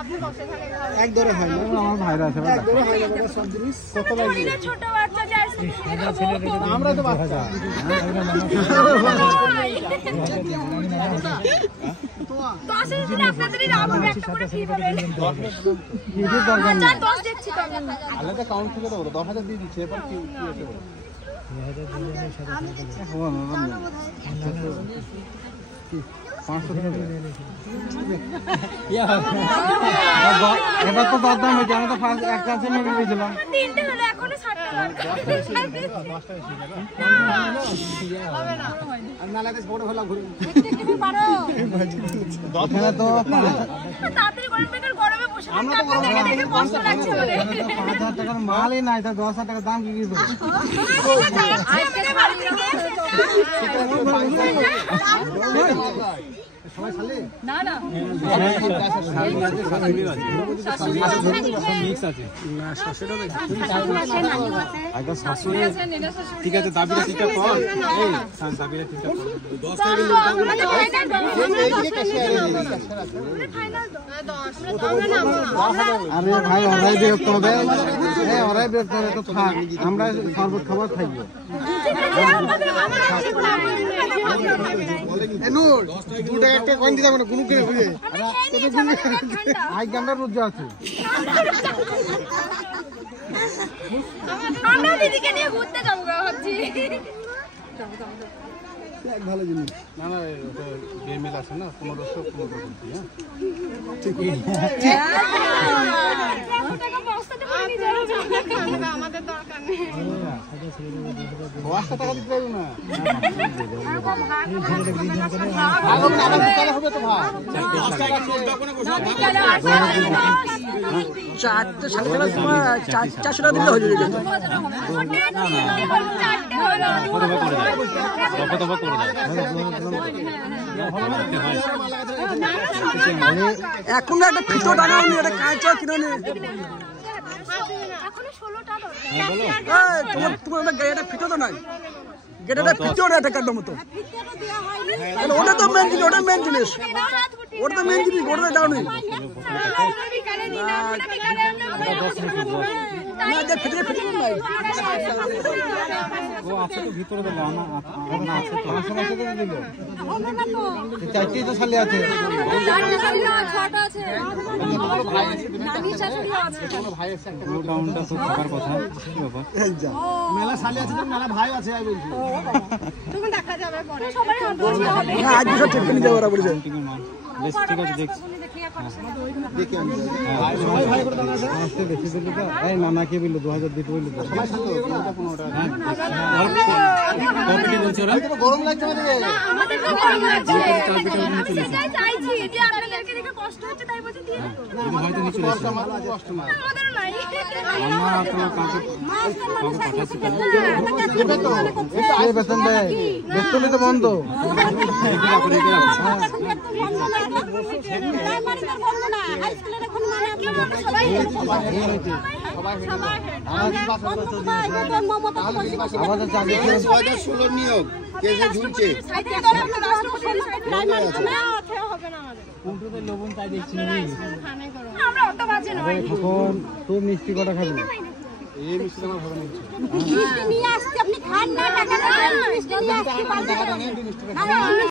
আপনি বসে থাকেন এক ধরে হয় না আমার ভাইরা আছে এক ধরে হয় না বাবা সব জিনিস কত লাগবে ছোট বাচ্চা যায় আমরা তো বাচ্চা তো আসলে যদি আপনাদেরই নাম একটা করে ফ্রি পাবেন কিছু দরকার নেই 10 দেখছি তো আলাদা কাউন্ট থেকে দাও 10000 দিয়ে দিচ্ছে এবার কি হচ্ছে বলো 500 টাকা এবার তো দরদাম হয়েছে আমি তো ফার্স্ট এক চান্সে মেরে দিয়েছিলাম তিনটে হলো এখনো 60 টাকা আর নালাতে বড় হলা ঘুরে তুমি পারো এখানে তো তাড়াতাড়ি করে বেকার গরমে বসে থাকতে আপনাদের দেখে কষ্ট লাগছে বলে 5000 টাকার মালই নাই তা 10000 টাকা দাম কি কি দেবো আজকে বাড়ি থেকে সবাই খালি না না ঠিক আছে দাবিটা ঠিকঠাক কর এই দাবিটা ঠিকঠাক কর 10 আরে ভাই ওরাই বিরক্ত হবে ওরাই বিরক্ত হবে তো থাক আমরা শরবত খাবার থাকবো নূর 2 টাকা একটা কয়েন দিতে হবে কোনো কিনে বুঝে আই আমরা রোজ আছে আমরা দিদিকে নিয়ে ঘুরতে যাবো ভাবছি এক ভালো জিনিস না না ওটা গেমেল আছে না 1500 করছি হ্যাঁ ঠিক আমাদের দরকার নেই 500 টাকা দিতে পারবো না হবে তো ভাই 10 টাকা চারটে সাড়ে 400 টাকা দিলে হয়ে যাবে এখন একটা ফিতো টানা একটা কাঁচা কিনে নে তোমার গাড়িটা ফিতো তো নাই গেটটা ফিতো না টাকার দাম তো ওটা তো মেন জিনিস ওটা মেন জিনিস ওটা তো মেন জিনিস ওটা দাও নেই না যে ফিতে ফিতে নাই ও আছে তো ভিতরে দিল না আছে তো সমস্যা তো দিল চারটি তো সালে আছে চারটি সালে ছটা আছে ভাই আছে নানি শাশুড়ি আছে কোনো ভাই আছে একটা ডাউনটা তো থাকার কথা কি বাবা এই যা মেলা সালে আছে তো মেলা ভাই আছে আই বলছি তুমি দেখা যাবে পরে সবাই হবে না আজ সব ঠিক করে যাওয়ার বলছে বেশ ঠিক আছে দেখছি দেখি আমি সবাই ভাই করে দাও না আজকে বেশি দিলি তো এই নানা কি বললো 2000 দিতে বললো সবাই সাথে কোনটা কপি বলছো রে গরম লাগছে না আমাদের তো গরম লাগছে সেটাই চাইছি যে আপনাদেরকে দেখে কষ্ট হচ্ছে তাই বলছি দিয়ে হয়তো নিচে কষ্ট না আমাদেরও নাই আমরা তো কাকে পাঠাচ্ছি এই বেতন দেয় বেতনই তো বন্ধ আমাদের চাকরি 2016 নিয়োগ কেসে ঝুলছে লবণ তাই দেখছি আমরা অত বাজে নয় এখন তুই মিষ্টি কটা খাবি এই মিষ্টি আমার ভালো লাগছে মিষ্টি নিয়ে আসছি আপনি খান না টাকা দেন মিষ্টি নিয়ে আসছি